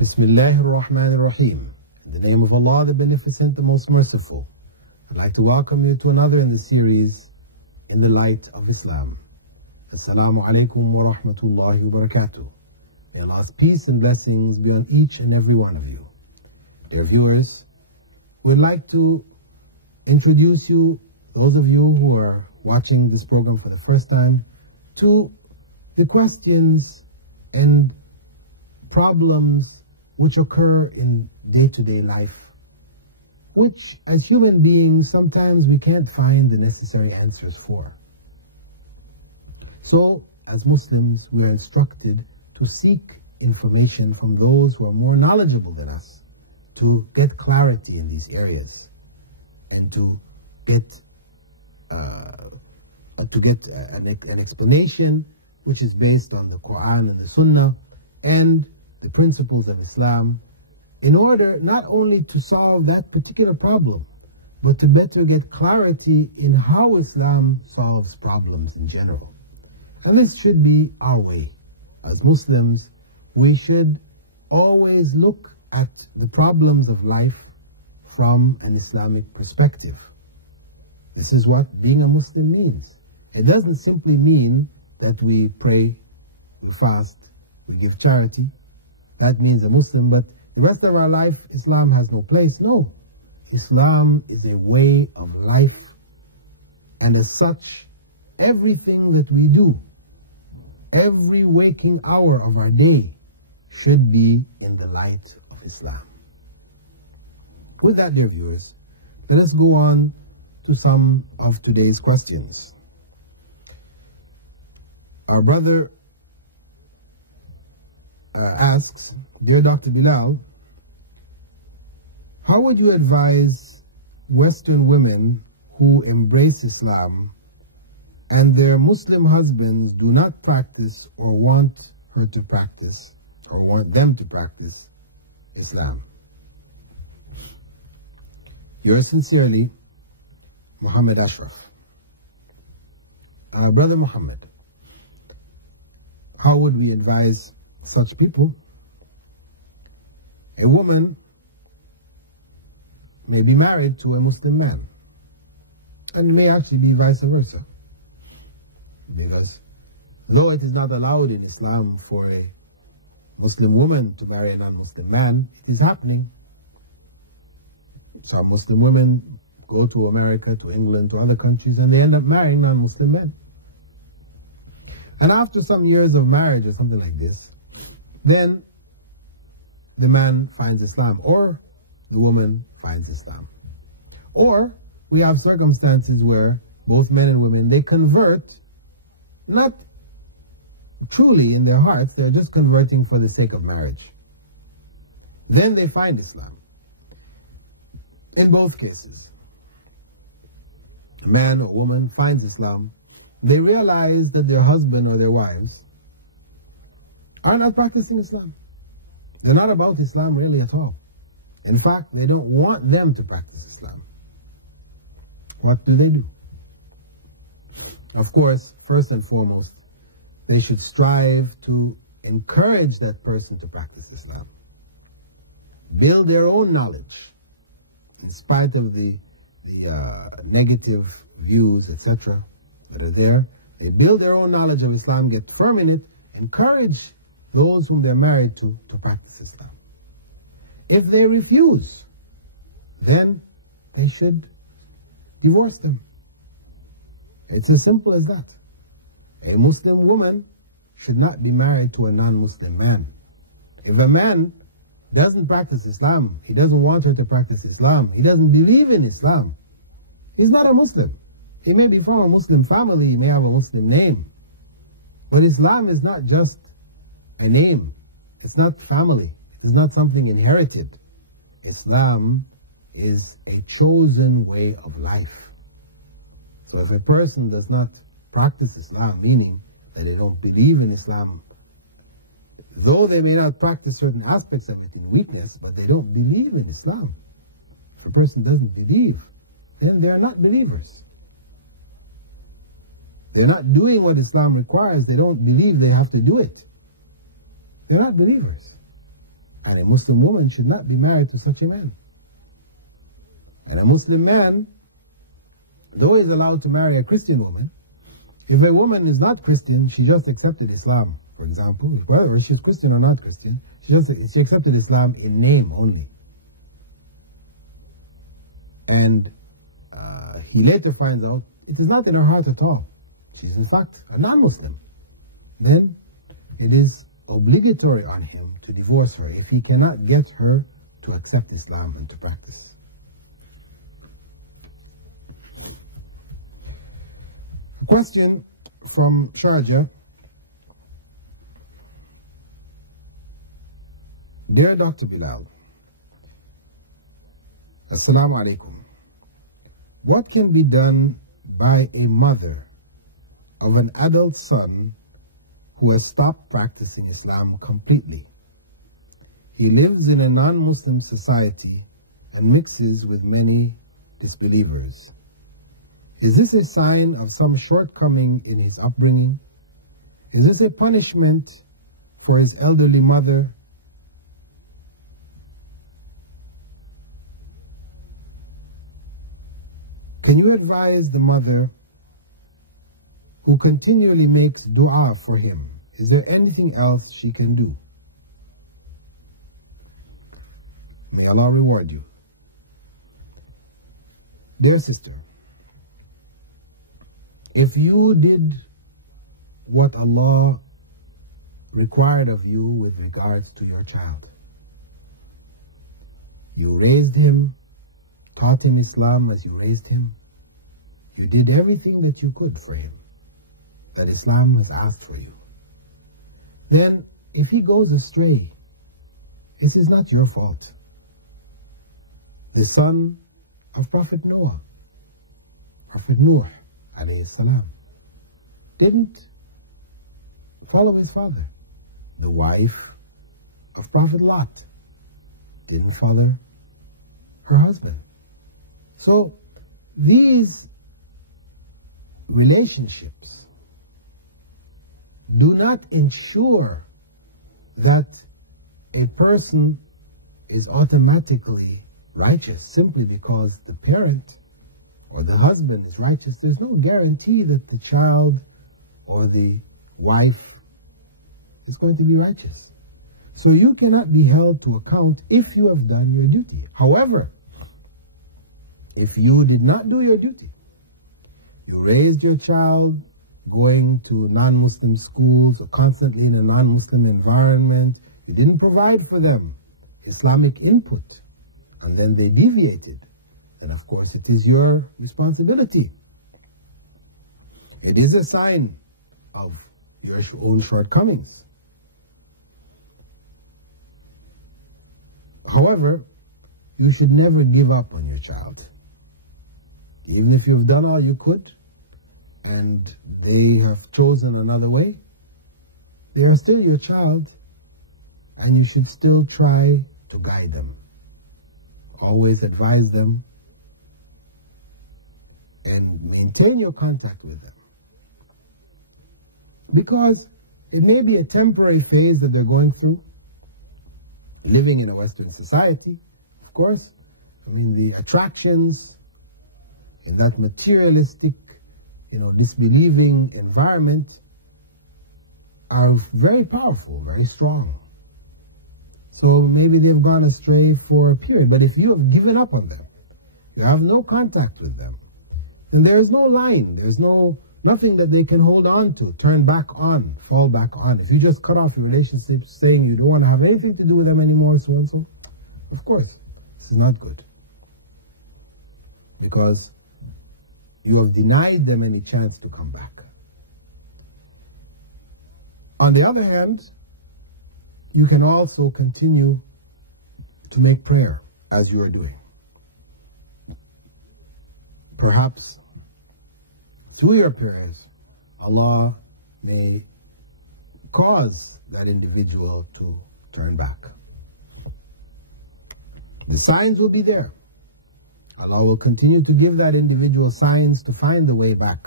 Bismillahir Rahmanir Rahim. In the name of Allah, the Beneficent, the Most Merciful. I'd like to welcome you to another in the series, In the Light of Islam. Assalamu alaikum wa rahmatullahi wa barakatuh. May Allah's peace and blessings be on each and every one of you. Dear viewers, we'd like to introduce you, those of you who are watching this program for the first time, to the questions and problems which occur in day-to-day life, which as human beings sometimes we can't find the necessary answers for. So, as Muslims, we are instructed to seek information from those who are more knowledgeable than us, to get clarity in these areas, and to get an explanation which is based on the Quran and the Sunnah and the principles of Islam, in order not only to solve that particular problem, but to better get clarity in how Islam solves problems in general. And this should be our way. As Muslims, we should always look at the problems of life from an Islamic perspective. This is what being a Muslim means. It doesn't simply mean that we pray, we fast, we give charity. That means a Muslim, but the rest of our life, Islam has no place. No. Islam is a way of life, and as such, everything that we do, every waking hour of our day, should be in the light of Islam. With that, dear viewers, let us go on to some of today's questions. Our brother asks, Dear Dr. Bilal, how would you advise Western women who embrace Islam and their Muslim husbands do not practice or want her to practice or want them to practice Islam? Yours sincerely, Muhammad Ashraf. Brother Muhammad, how would we advise such people? A woman may be married to a Muslim man, and it may actually be vice versa, because though it is not allowed in Islam for a Muslim woman to marry a non-Muslim man, it is happening. Some Muslim women go to America, to England, to other countries, and they end up marrying non-Muslim men. And after some years of marriage or something like this, then the man finds Islam, or the woman finds Islam. Or we have circumstances where both men and women, they convert, not truly in their hearts, they're just converting for the sake of marriage. Then they find Islam. In both cases, a man or woman finds Islam, they realize that their husband or their wives are not practicing Islam. They're not about Islam really at all. In fact, they don't want them to practice Islam. What do? Of course, first and foremost, they should strive to encourage that person to practice Islam. Build their own knowledge, in spite of the negative views, etc., that are there. They build their own knowledge of Islam, get firm in it, encourage those whom they're married to practice Islam. If they refuse, then they should divorce them. It's as simple as that. A Muslim woman should not be married to a non-Muslim man. If a man doesn't practice Islam, he doesn't want her to practice Islam, he doesn't believe in Islam, he's not a Muslim. He may be from a Muslim family, he may have a Muslim name, but Islam is not just a name. It's not family. It's not something inherited. Islam is a chosen way of life. So if a person does not practice Islam, meaning that they don't believe in Islam, though they may not practice certain aspects of it in weakness, but they don't believe in Islam. If a person doesn't believe, then they are not believers. They're not doing what Islam requires. They don't believe they have to do it. They're not believers. And a Muslim woman should not be married to such a man. And a Muslim man, though he is allowed to marry a Christian woman, if a woman is not Christian, she just accepted Islam, for example, whether she's Christian or not Christian, she accepted Islam in name only. And he later finds out it is not in her heart at all. She's in fact a non-Muslim. Then it is obligatory on him to divorce her if he cannot get her to accept Islam and to practice. A question from Sharjah. Dear Dr. Bilal, Assalamu alaikum. What can be done by a mother of an adult son who has stopped practicing Islam completely? He lives in a non-Muslim society and mixes with many disbelievers. Is this a sign of some shortcoming in his upbringing? Is this a punishment for his elderly mother? Can you advise the mother who continually makes dua for him? Is there anything else she can do? May Allah reward you. Dear sister, if you did what Allah required of you with regards to your child, you raised him, taught him Islam as you raised him, you did everything that you could for him, that Islam has asked for you. Then, if he goes astray, it is not your fault. The son of Prophet Noah, Prophet Nuh, alayhi salam, didn't follow his father. The wife of Prophet Lot didn't follow her husband. So, these relationships do not ensure that a person is automatically righteous simply because the parent or the husband is righteous. There's no guarantee that the child or the wife is going to be righteous. So you cannot be held to account if you have done your duty. However, if you did not do your duty, you raised your child going to non-Muslim schools or constantly in a non-Muslim environment, you didn't provide for them Islamic input, and then they deviated, then of course it is your responsibility. It is a sign of your own shortcomings. However, you should never give up on your child. Even if you've done all you could and they have chosen another way, they are still your child and you should still try to guide them. Always advise them and maintain your contact with them. Because it may be a temporary phase that they're going through, living in a Western society, of course. I mean, the attractions in that materialistic, disbelieving environment are very powerful, very strong. So maybe they've gone astray for a period. But if you have given up on them, you have no contact with them, then there is no line, there's nothing that they can hold on to, turn back on, fall back on. If you just cut off your relationship saying you don't want to have anything to do with them anymore, so and so, of course, this is not good. Because you have denied them any chance to come back. On the other hand, you can also continue to make prayer as you are doing. Perhaps through your prayers, Allah may cause that individual to turn back. The signs will be there. Allah will continue to give that individual signs to find the way back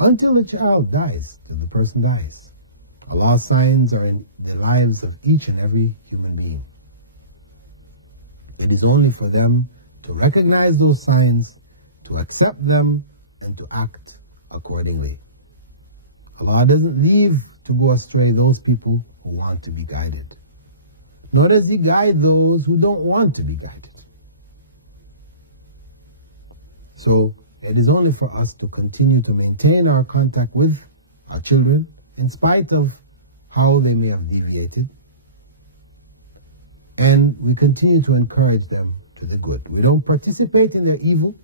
until the child dies, till the person dies. Allah's signs are in the lives of each and every human being. It is only for them to recognize those signs, to accept them, and to act accordingly. Allah doesn't leave to go astray those people who want to be guided, nor does He guide those who don't want to be guided. So it is only for us to continue to maintain our contact with our children in spite of how they may have deviated, and we continue to encourage them to the good. We don't participate in their evil.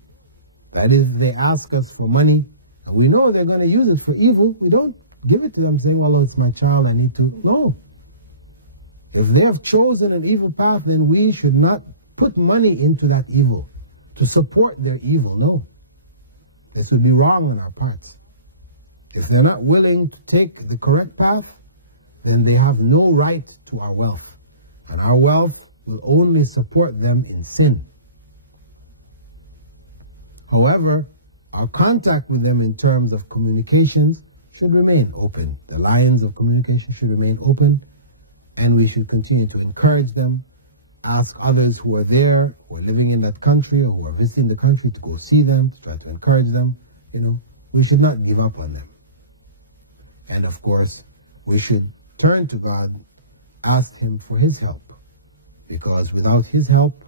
That is, they ask us for money, and we know they're going to use it for evil. We don't give it to them saying, well, it's my child, I need to. No. If they have chosen an evil path, then we should not put money into that evil to support their evil. No. This would be wrong on our part. If they're not willing to take the correct path, then they have no right to our wealth. And our wealth will only support them in sin. However, our contact with them in terms of communications should remain open. The lines of communication should remain open, and we should continue to encourage them, ask others who are there, who are living in that country, or who are visiting the country, to go see them, to try to encourage them. We should not give up on them. And of course, we should turn to God, ask Him for His help, because without His help,